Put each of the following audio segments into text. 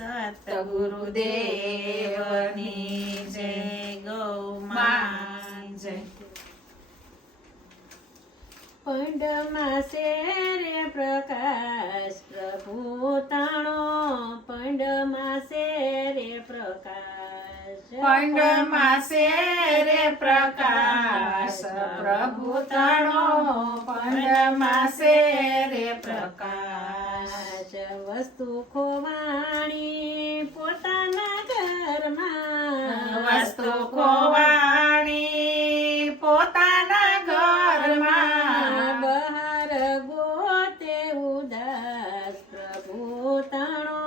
સતગુરુદેવની જય. ગૌ માં જય. પંડમાં શેરે પ્રકાશ પ્રભુ તાણો, પંડમાં શેરે પ્રકાશ, પંડમાં શેરે પ્રકાશ પ્રભુ તાણો, પંડમાં શેરે પ્રકાશ. વસ્તુ ખોવાણી પોતાના ઘરમાં, વસ્તુ ખોવાણી પોતાના ઘરમાં, બહાર ગોતે ઉદાસ પ્રભુ તાણો,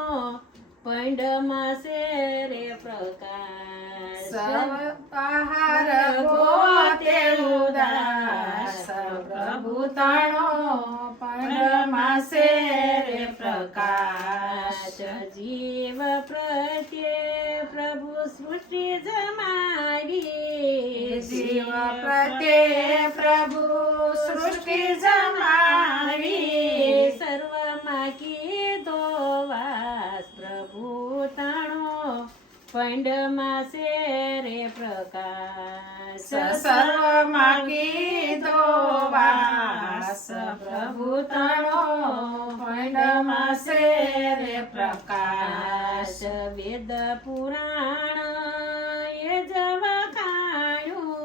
પંડમાં શેરે પ્રકાશ. બહાર ગોતે ઉદાસ પ્રભુ તાણો, પંડમાં શેરે પ્રકાશ. જીવ પ્રત્યે પ્રભુ સૃષ્ટિ જમાવી, જીવ પ્રત્યે પ્રભુ સૃષ્ટિ જમાવી, સર્વમાં કીધો વાસ પ્રભુ તાણો, પંડમાં શેરે પ્રકાશ. સર્વમાં કીધો વાસ પ્રભુ તાણો, પંડમાં શેરે પ્રકાશ. વેદ પુરાણ એ જ વખાણ્યું,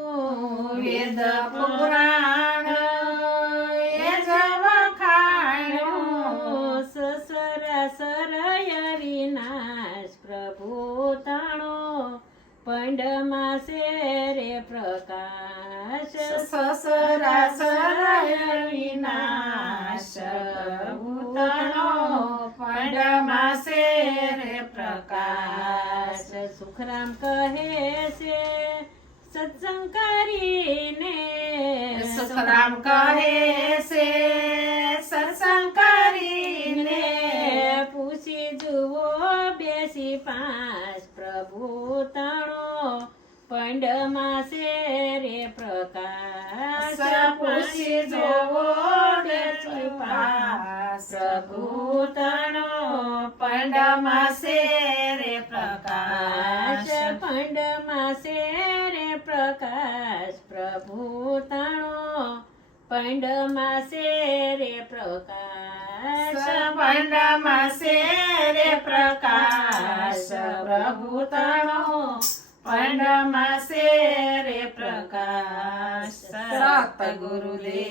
વેદ પુરાણ એ જ વખાણ્યું, સસરાસર વિનાશ પ્રભુ તાણો, પંડમાં શેરે પ્રકાશ. સસરાસર વિનાશ પ્રભુ તાણો, પંડમાં શેરે પ્રકાશ. સુખરામ કહે છે સત્સંગ કરીને, સુખરામ કહે છે સત્સંગ કરીને, પૂછી જુઓ બેસી પાંચ પ્રભુ તાણો, પંડમાં શેરે પ્રકાશ. પૂછી જોવો બેસી પાંચ પ્રભુ તાણો, પંડમાં શેરે પ્રકાશ. પંડમાં શેરે પ્રકાશ પ્રભુ તાણો, પંડમાં શેરે પ્રકાશ. પંડમાં શેરે પ્રકાશ પ્રભુ તાણો, પંડમાં શેરે પ્રકાશ. સતગુરુદેવની